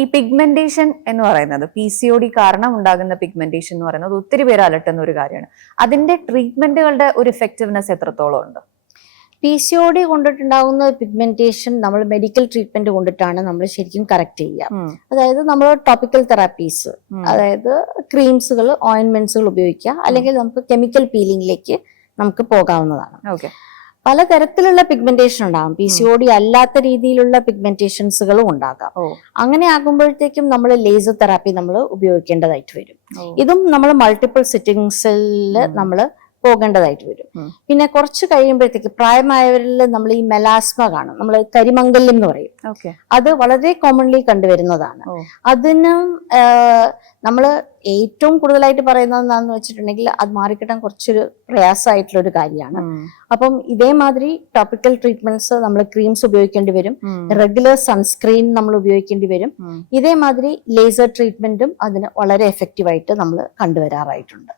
ഈ പിഗ്മെന്റേഷൻ എന്ന് പറയുന്നത് PCOD കാരണം ഉണ്ടാകുന്ന പിഗ്മെന്റേഷൻ എന്ന് പറയുന്നത് ഒത്തിരി പേര് അലട്ടുന്ന ഒരു കാര്യമാണ്. അതിന്റെ ട്രീറ്റ്മെന്റുകളുടെ ഒരു ഇഫക്റ്റീവ്നെസ് എത്രത്തോളം ഉണ്ട്? PCOD കൊണ്ടിട്ടുണ്ടാകുന്ന പിഗ്മെന്റേഷൻ നമ്മൾ മെഡിക്കൽ ട്രീറ്റ്മെന്റ് കൊണ്ടിട്ടാണ് നമ്മൾ ശരിക്കും കറക്റ്റ് ചെയ്യുക. അതായത് നമ്മൾ ടോപ്പിക്കൽ തെറാപ്പീസ്, അതായത് ക്രീംസുകൾ, ഓയിൻമെന്റ്സുകൾ ഉപയോഗിക്കുക, അല്ലെങ്കിൽ നമുക്ക് കെമിക്കൽ പീലിംഗിലേക്ക് നമുക്ക് പോകാവുന്നതാണ്. ഓക്കെ. പലതരത്തിലുള്ള പിഗ്മെന്റേഷൻ ഉണ്ടാകും. PCOD അല്ലാത്ത രീതിയിലുള്ള പിഗ്മെന്റേഷൻസുകളും ഉണ്ടാകാം. അങ്ങനെ ആകുമ്പോഴത്തേക്കും നമ്മൾ ലേസർ തെറാപ്പി നമ്മൾ ഉപയോഗിക്കേണ്ടതായിട്ട് വരും. ഇതും നമ്മൾ മൾട്ടിപ്പിൾ സിറ്റിംഗ്സിൽ നമ്മൾ പോകേണ്ടതായിട്ട് വരും. പിന്നെ കുറച്ച് കഴിയുമ്പോഴത്തേക്ക് പ്രായമായവരിൽ നമ്മൾ ഈ മെലാസ്മ കാണും, നമ്മൾ കരിമംഗല്യം എന്ന് പറയും. അത് വളരെ കോമൺലി കണ്ടുവരുന്നതാണ്. അതിനും നമ്മൾ ഏറ്റവും കൂടുതലായിട്ട് പറയുന്നത് എന്താണെന്ന് വെച്ചിട്ടുണ്ടെങ്കിൽ അത് മാറിക്കിട്ടാൻ കുറച്ചൊരു പ്രയാസമായിട്ടുള്ള ഒരു കാര്യമാണ്. അപ്പം ഇതേമാതിരി ടോപ്പിക്കൽ ട്രീറ്റ്മെന്റ്സ്, നമ്മൾ ക്രീംസ് ഉപയോഗിക്കേണ്ടി വരും, റെഗുലർ സൺസ്ക്രീൻ നമ്മൾ ഉപയോഗിക്കേണ്ടി വരും. ഇതേമാതിരി ലേസർ ട്രീറ്റ്മെന്റും അതിന് വളരെ എഫക്റ്റീവായിട്ട് നമ്മൾ കണ്ടുവരാറായിട്ടുണ്ട്.